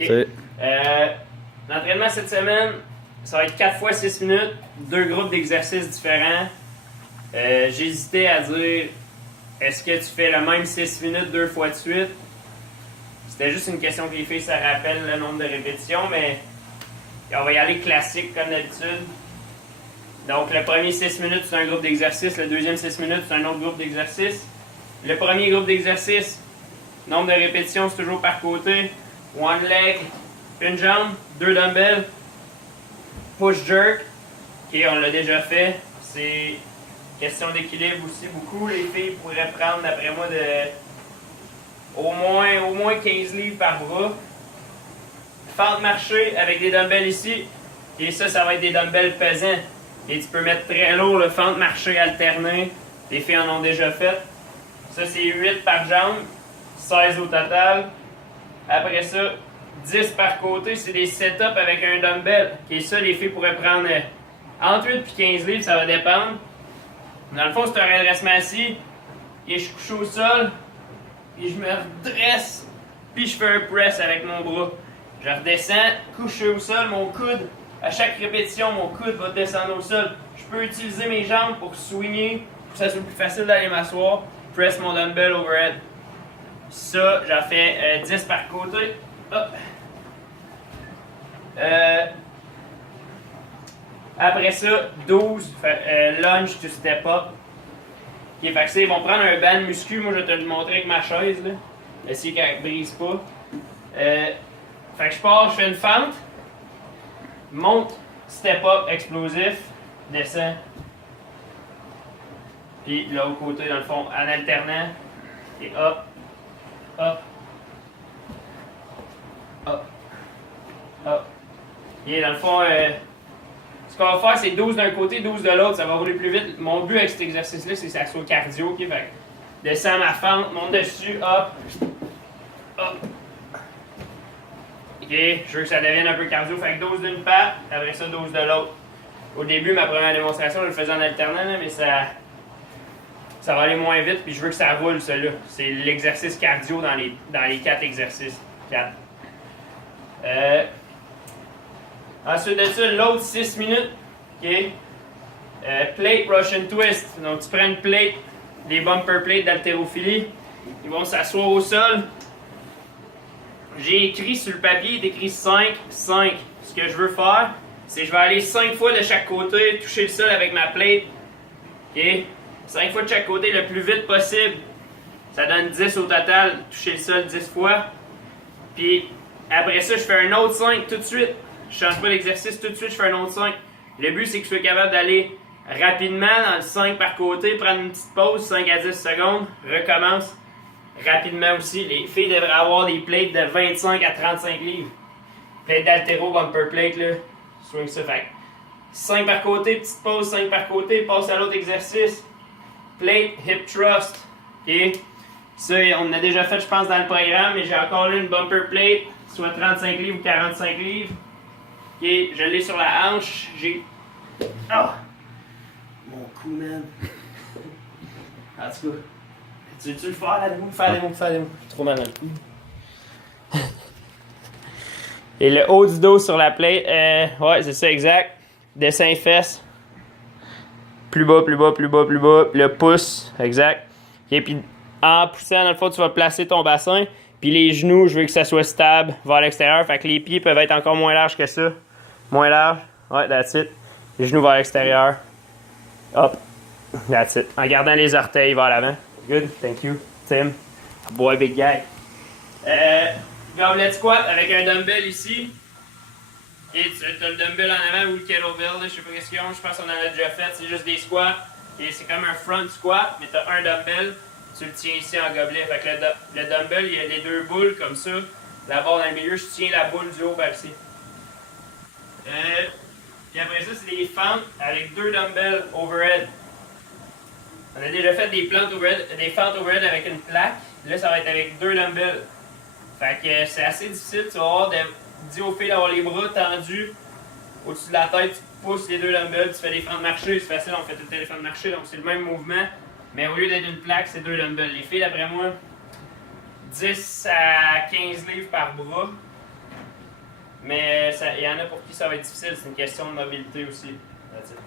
OK. L'entraînement cette semaine, ça va être 4 fois 6 minutes, 2 groupes d'exercices différents. J'hésitais à dire, est-ce que tu fais le même 6 minutes 2 fois de suite? C'était juste une question que les filles, ça rappelle le nombre de répétitions, mais on va y aller classique comme d'habitude. Donc, le premier 6 minutes, c'est un groupe d'exercices. Le deuxième 6 minutes, c'est un autre groupe d'exercices. Le premier groupe d'exercices, nombre de répétitions, c'est toujours par côté. One leg, une jambe, 2 dumbbells. Push jerk, ok, on l'a déjà fait. C'est question d'équilibre aussi beaucoup. Les filles pourraient prendre, d'après moi, au moins 15 livres par bras. Fente marché avec des dumbbells ici. Et ça va être des dumbbells pesants. Et tu peux mettre très lourd le fente marché alterné. Les filles en ont déjà fait. Ça, c'est 8 par jambe, 16 au total. Après ça, 10 par côté, c'est des setups avec un dumbbell. Et ça, les filles pourraient prendre entre 8 et 15 livres, ça va dépendre. Dans le fond, c'est un redressement assis. Et je suis couché au sol. Et je me redresse. Puis je fais un press avec mon bras. Je redescends, couché au sol, mon coude. À chaque répétition, mon coude va descendre au sol. Je peux utiliser mes jambes pour swinger, pour que ça soit plus facile d'aller m'asseoir. Press mon dumbbell overhead. Ça, j'en fais 10 par côté. Hop. Après ça, 12 lunge to step up. Ok, fait que ils vont prendre un band muscu. Moi, je vais te le montrer avec ma chaise. Là. Essayer qu'elle ne brise pas. Fait que je pars, je fais une fente. Monte, step up, explosif. Descends. Puis là, au côté, dans le fond, en alternant. Et hop. Hop. Hop. Hop. Et dans le fond, ce qu'on va faire, c'est 12 d'un côté, 12 de l'autre. Ça va rouler plus vite. Mon but avec cet exercice-là, c'est que ça soit cardio. Okay? Fait que descends ma fente, monte dessus, hop. Hop. Ok, je veux que ça devienne un peu cardio. Fait que 12 d'une patte, après ça, 12 de l'autre. Au début, ma première démonstration, je le faisais en alternant, là, mais ça va aller moins vite. Puis je veux que ça roule, ça là. C'est l'exercice cardio dans les 4 exercices. 4. Ensuite de ça, l'autre 6 minutes. OK. Plate Russian Twist. Donc, tu prends une plate, des bumper plates d'haltérophilie. Ils vont s'asseoir au sol. J'ai écrit sur le papier, il est écrit 5, 5. Ce que je veux faire, c'est que je vais aller 5 fois de chaque côté, toucher le sol avec ma plate. OK. 5 fois de chaque côté le plus vite possible. Ça donne 10 au total, toucher le sol 10 fois. Puis, après ça, je fais un autre 5 tout de suite. Je change pas l'exercice tout de suite, je fais un autre 5. Le but, c'est que je sois capable d'aller rapidement dans le 5 par côté, prendre une petite pause, 5 à 10 secondes, recommence rapidement aussi. Les filles devraient avoir des plates de 25 à 35 livres. Plate d'haltéro, bumper plate, là. Swing ça, fait 5 par côté, petite pause, 5 par côté, passe à l'autre exercice. Plate, hip thrust. OK? Ça, on en a déjà fait, je pense, dans le programme, mais j'ai encore là une bumper plate, soit 35 livres ou 45 livres. OK, je l'ai sur la hanche. J'ai. Ah! Mon cou, man. En tout cas, tu veux-tu le faire, là, debout? Faire des mots. J'ai trop mal dans le cou. Et le haut du dos sur la plate, ouais, c'est ça, exact. Dessin fesses. Plus bas, plus bas, plus bas, plus bas. Le pouce, exact. Et puis, en poussant, dans le fond, tu vas placer ton bassin. Puis les genoux, je veux que ça soit stable vers l'extérieur. Fait que les pieds peuvent être encore moins larges que ça. Moins large. Ouais, that's it. Les genoux vers l'extérieur. Hop. That's it. En gardant les orteils vers l'avant. Good. Thank you. Tim. Boy, big guy. Goblet squat avec un dumbbell ici. Et tu as le dumbbell en avant ou le kettlebell. Là, je sais pas qu'est-ce qu'ils ont. Je pense qu'on en a déjà fait. C'est juste des squats. Et c'est comme un front squat, mais tu as un dumbbell. Tu le tiens ici en gobelet. Fait que le dumbbell, il y a les deux boules comme ça. La barre dans le milieu, je tiens la boule du haut par ici. Puis après ça, c'est des fentes avec 2 dumbbells overhead. On a déjà fait des fentes overhead avec une plaque. Là, ça va être avec 2 dumbbells. Fait que c'est assez difficile. Tu vas avoir dis aux filles d'avoir les bras tendus au-dessus de la tête. Tu pousses les 2 dumbbells, tu fais des fentes marché. C'est facile, on fait tout le temps des fentes marché. Donc c'est le même mouvement. Mais au lieu d'être une plaque, c'est 2 dumbbells. Les filles, d'après moi, 10 à 15 livres par bras. Mais il y en a pour qui ça va être difficile, c'est une question de mobilité aussi. That's it.